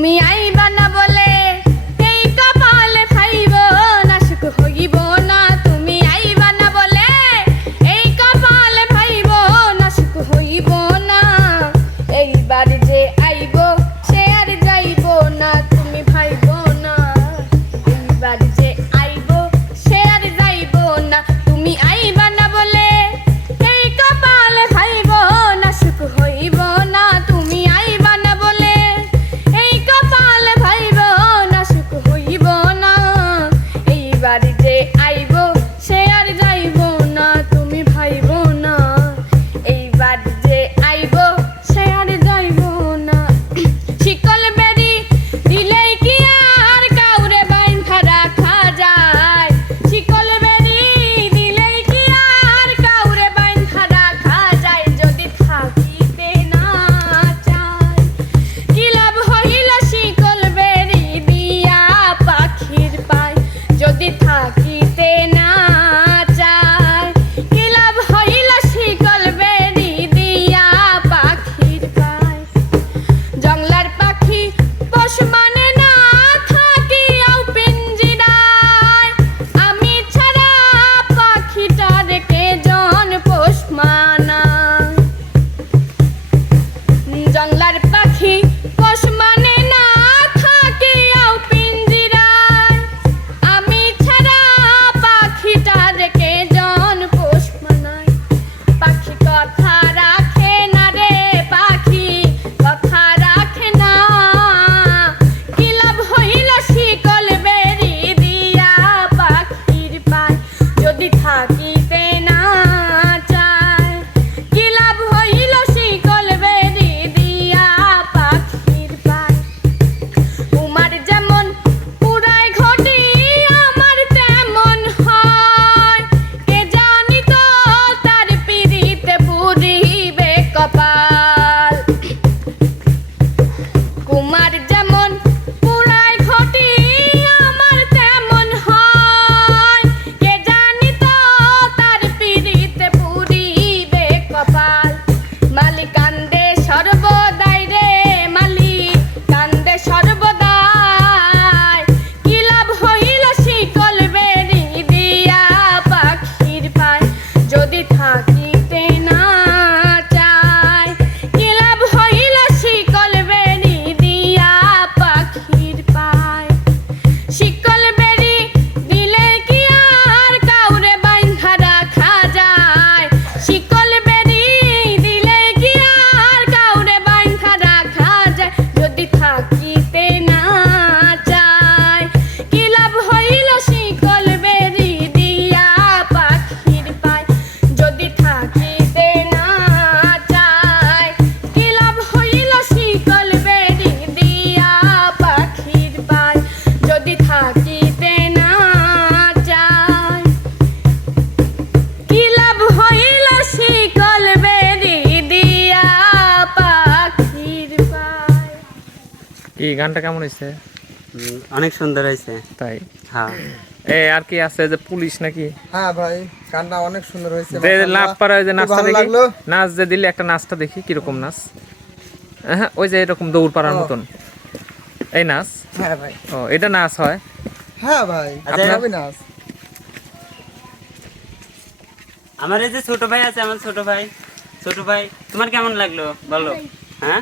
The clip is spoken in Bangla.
me, I কি গানটা কেমন হয়েছে অনেক সুন্দর হয়েছে তাই? হ্যাঁ। এ আর কি আছে যে পুলিশ নাকি? হ্যাঁ ভাই গানটা অনেক সুন্দর হয়েছে যে লাভ পারা যে নাচটা দেখি। নাচ যে দিলে একটা নাচটা দেখি কীরকম নাচ? হ্যাঁ ওই যে এরকম দৌড় পাড়ার মতন। এই নাচ? হ্যাঁ ভাই। ও এটা নাচ হয়? হ্যাঁ ভাই আচ্ছা, নাচ। আমার এই যে ছোট ভাই আছে আমার ছোট ভাই। ছোট ভাই তোমার কেমন লাগল? বলো। হ্যাঁ?